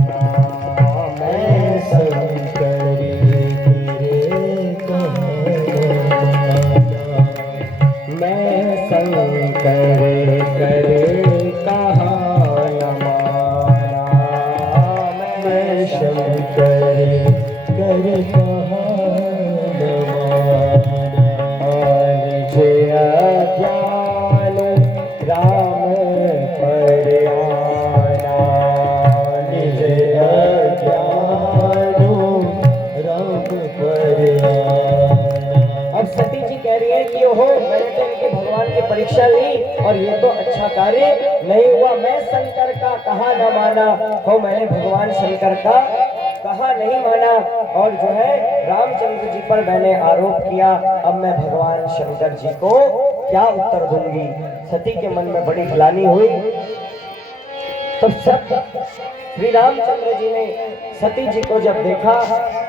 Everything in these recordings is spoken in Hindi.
मैं शंकर तेरे कहना, मैं शंकर करे कहा न माना, मैं शंकर करे कहा न माना। निज अज्ञान राम पर आना, निज अज्ञान राम पर आना। अब सती जी कह रही है कि ओहो, मैंने तो इनके भगवान की परीक्षा ली और ये तो अच्छा कार्य नहीं हुआ। मैं शंकर का कहा न माना, हो मैंने भगवान शंकर का कहा नहीं माना और जो है रामचंद्र जी पर मैंने आरोप किया। अब मैं भगवान शंकर जी को क्या उत्तर दूंगी। सती के मन में बड़ी ग्लानि हुई। तब सब श्री रामचंद्र जी ने सती जी को जब देखा,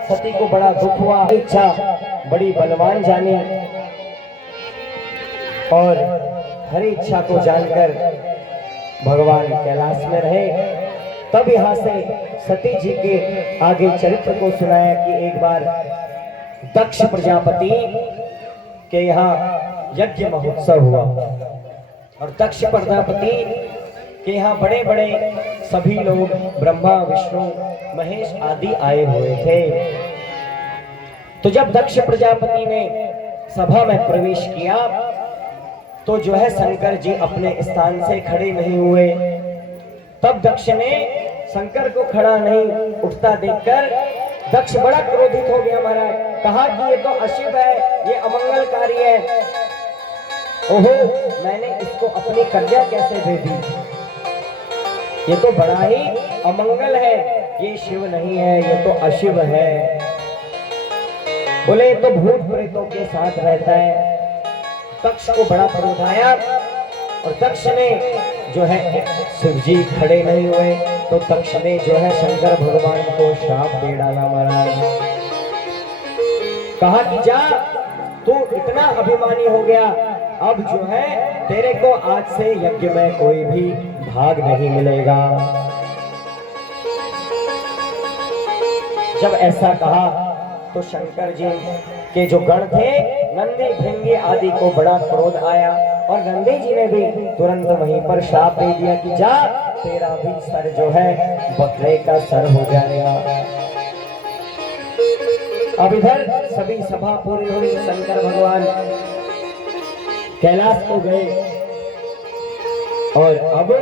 सती को बड़ा दुख हुआ। इच्छा बड़ी बलवान जानी और हर इच्छा को जानकर भगवान कैलाश में रहे। तब यहाँ से सती जी के आगे चरित्र को सुनाया कि एक बार दक्ष प्रजापति के यहाँ यज्ञ महोत्सव हुआ और दक्ष प्रजापति के यहाँ बड़े बड़े सभी लोग ब्रह्मा विष्णु महेश आदि आए हुए थे। तो जब दक्ष प्रजापति ने सभा में प्रवेश किया तो जो है शंकर जी अपने स्थान से खड़े नहीं हुए। तब दक्ष ने शंकर को खड़ा नहीं उठता देखकर दक्ष बड़ा क्रोधित हो गया। महाराज कहा कि ये तो अशुभ है, ये अमंगलकारी है। ओहो, मैंने इसको अपनी कन्या कैसे दे दी, ये तो बड़ा ही अमंगल है, ये शिव नहीं है, ये तो अशिव है। बोले ये तो भूत प्रेतों के साथ रहता है। दक्ष को बड़ा क्रोध आया और दक्ष ने जो है शिव जी खड़े नहीं हुए तो दक्ष ने जो है शंकर भगवान को श्राप दे डाला। महाराज कहा कि जा, तू इतना अभिमानी हो गया, अब जो है तेरे को आज से यज्ञ में कोई भी भाग नहीं मिलेगा। जब ऐसा कहा तो शंकर जी के जो गण थे नंदी भृंगी आदि को बड़ा क्रोध आया और नंदी जी ने भी तुरंत वहीं पर श्राप दे दिया कि जा, तेरा भी सर जो है बकरे का सर हो जाएगा। अब इधर सभी सभा पूरी हुई, शंकर भगवान कैलाश को गए और अब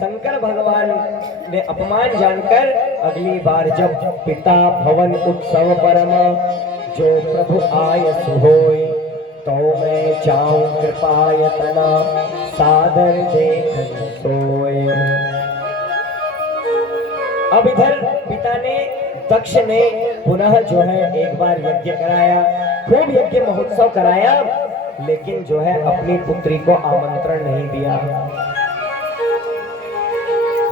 शंकर भगवान ने अपमान जानकर अगली बार जब पिता भवन उत्सव परम जो प्रभु आय सुहोय, तो मैं जाऊं कृपायतना सादर देखन सोए। अब इधर पिता ने दक्ष ने पुनः जो है एक बार यज्ञ कराया, खूब यज्ञ महोत्सव कराया, लेकिन जो है अपनी पुत्री को आमंत्रण नहीं दिया।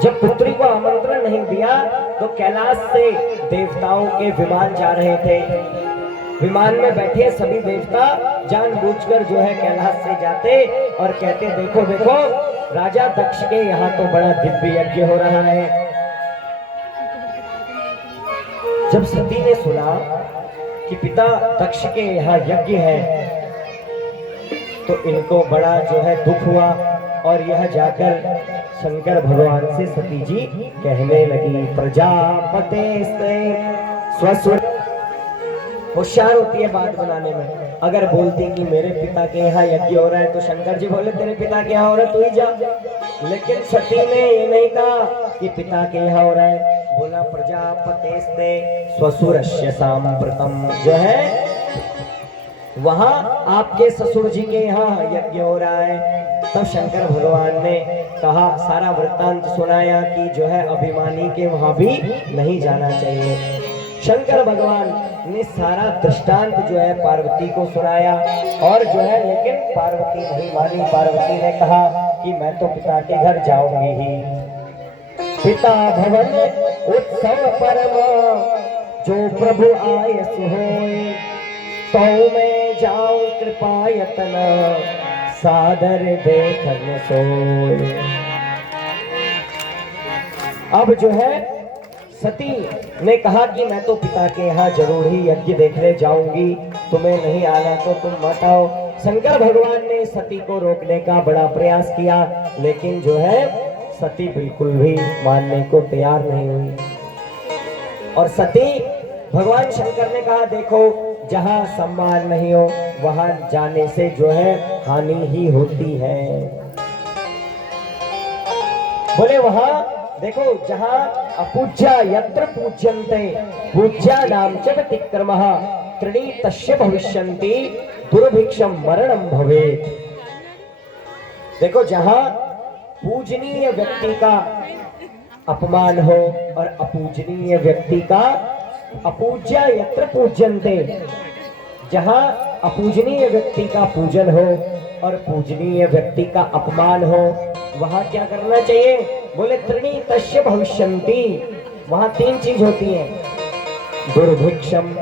जब पुत्री को आमंत्रण नहीं दिया तो कैलाश से देवताओं के विमान जा रहे थे। विमान में बैठे सभी देवता जानबूझकर जो है कैलाश से जाते और कहते देखो देखो राजा दक्ष के यहाँ तो बड़ा दिव्य यज्ञ हो रहा है। जब सती ने सुना कि पिता दक्ष के यहाँ यज्ञ है तो इनको बड़ा जो है दुख हुआ और यह जाकर शंकर भगवान से सती जी कहने लगी, प्रजापते स्वस्वर। होशियार होती है बात बनाने में। अगर बोलती कि मेरे पिता के यहाँ यज्ञ हो रहा है तो शंकर जी बोले तेरे पिता के यहाँ हो रहा है तू ही जा। लेकिन सती ने ये नहीं कहा कि पिता के यहाँ हो रहा है, बोला प्रजापतेस्ते स्वसुरस्य सांप्रतम, जो है वहां आपके ससुर जी के यहाँ यज्ञ हो रहा है। तब शंकर भगवान ने कहा, सारा वृत्तांत सुनाया कि जो है अभिमानी के वहां भी नहीं जाना चाहिए। शंकर भगवान ने सारा दृष्टांत जो है पार्वती को सुनाया और जो है लेकिन पार्वती नहीं मानी। पार्वती ने कहा कि मैं तो पिता के घर जाऊंगी ही। पिता भवन उत्सव परम जो प्रभु आय सुहोय, तो मैं जाऊं कृपा यतना सादर देखन सोय। अब जो है सती ने कहा कि मैं तो पिता के यहाँ जरूर ही यज्ञ देखने जाऊंगी, तुम्हें नहीं आना तो तुम मत आओ। शंकर भगवान ने सती को रोकने का बड़ा प्रयास किया, लेकिन जो है सती बिल्कुल भी मानने को तैयार नहीं हुई। और सती, भगवान शंकर ने कहा देखो, जहां सम्मान नहीं हो वहां जाने से जो है हानि ही होती है। बोले वहां देखो, जहां अपूज्या यत्र पूज्यन्ते पूज्या नाम च व्यतिक्रमः त्रीणि तस्य भविष्यन्ति दुर्भिक्षम मरणम भवेत्। देखो, जहां पूजनीय व्यक्ति का अपमान हो और अपूजनीय व्यक्ति का, अपूज्या यत्र पूज्यन्ते, जहां अपूजनीय व्यक्ति का पूजन हो और पूजनीय व्यक्ति का अपमान हो, वहां क्या करना चाहिए? बोले त्रीणि तस्य भविष्यन्ति, वहां तीन चीज होती है, दुर्भिक्षम